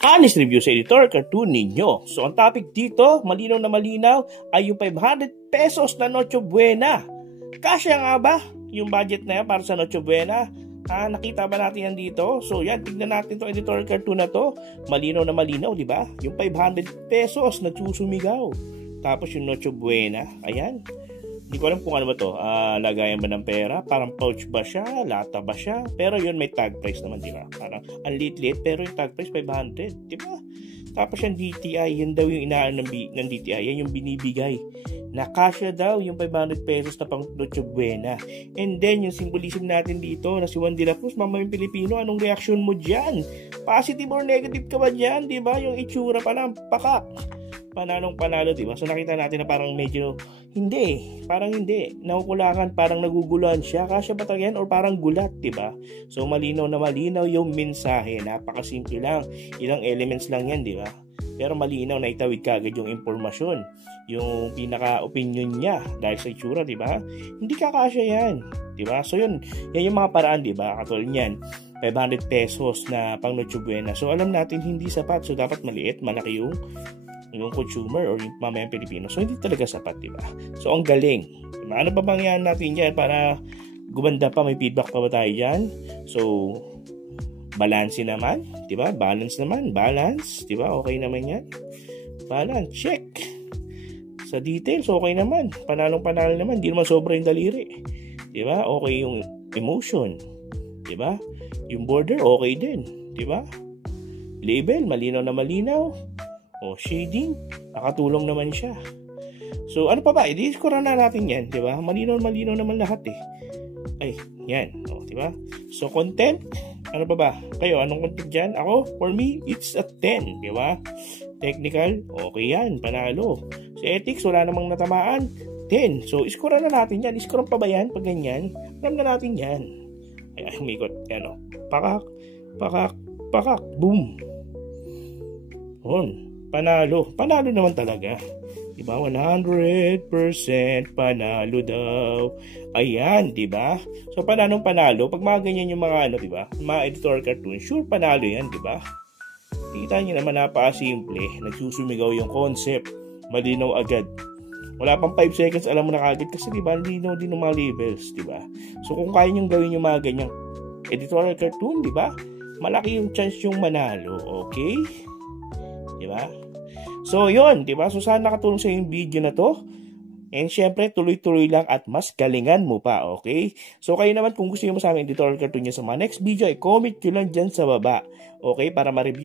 Honest review sa editor cartoon ninyo. So ang topic dito, malinaw na malinaw, ay yung 500 pesos na Noche Buena. Kasya nga ba yung budget na yan para sa Noche Buena? Nakita ba natin yan dito? So yan, tignan natin itong editor cartoon na to. Malinaw na malinaw, di ba? Yung 500 pesos na susumigaw. Tapos yung Noche Buena, ayan. Hindi ko alam kung ano ba to. Lagayan ba ng pera? Parang pouch ba siya? Lata ba siya? Pero yun may tag price naman, di ba? Parang ang lit-lit, pero yung tag price 500, di ba? Tapos yung DTI, yun daw yung inaan ng DTI. Yan yung binibigay. Nakasya daw yung 500 pesos na pang Noche Buena. And then, yung symbolism natin dito na si Juan de la Cruz, Mamayang Pilipino, anong reaction mo dyan? Positive or negative ka ba dyan? Di ba? Yung itsura pa lang, pakak. Panalong panalo, di ba? So nakita natin na parang medyo parang hindi. Nakukulangan, parang naguguluhan siya. Kasya ba talaga yan? Or parang gulat, di ba? So malinaw na malinaw yung mensahe. Napakasimple lang. Ilang elements lang yan, di ba? Pero malinaw na itawid kagad yung impormasyon. Yung pinaka-opinion niya dahil sa itsura, di ba? Hindi kakasya yan, di ba? So yan yung mga paraan, di ba? Katulad niyan, 500 pesos na pang Noche Buena. So alam natin hindi sapat. So dapat maliit, malaki yung consumer or yung mamayang Pilipino. So, hindi talaga sapat, di ba? So, ang galing. Diba? Ano ba bangyan natin dyan para gumanda pa? May feedback pa ba tayo dyan? So, balance naman. Di ba? Balance naman. Balance. Di ba? Okay naman yan. Balance. Check. Sa details, okay naman. Panalong-panalo naman. Hindi naman sobra yung daliri. Di ba? Okay yung emotion. Di ba? Yung border, okay din. Di ba? Label, malinaw na malinaw. O shading, nakatulong naman siya. So ano pa ba? I-discore na natin yan, di ba? Malinaw naman lahat eh. Ay, yan, o, di ba? So content, ano pa ba? Kayo, anong content dyan? Ako, for me, it's a 10, di ba? Technical, okay yan, panalo. Sa ethics, wala namang natamaan, 10. So, iskura na natin yan. Iskura pa ba yan? Pag ganyan, alam na natin yan. Ay, umikot, ano, pakak, boom. On. Panalo naman talaga. Diba? 100% panalo daw. Ayan, diba? So, panalo. Pag mga ganyan yung mga diba? Mga editor cartoon, sure panalo yan, diba? Kita nyo naman, napakasimple. Nagsusumigaw yung concept. Malinaw agad. Wala pang 5 seconds, alam mo na kagad. Kasi diba, linaw din ng mga labels, diba? So, kung kaya nyo gawin yung mga ganyang editorial cartoon, diba? Malaki yung chance yung manalo. Okay? Diba? So, yun, diba? So, sana nakatulong sa yung video na to. And syempre, tuloy-tuloy lang at mas galingan mo pa, okay? So, kayo naman, kung gusto nyo mo sa aming editorial cartoon nyo sa mga next video, comment nyo lang dyan sa baba. Okay? Para ma-review.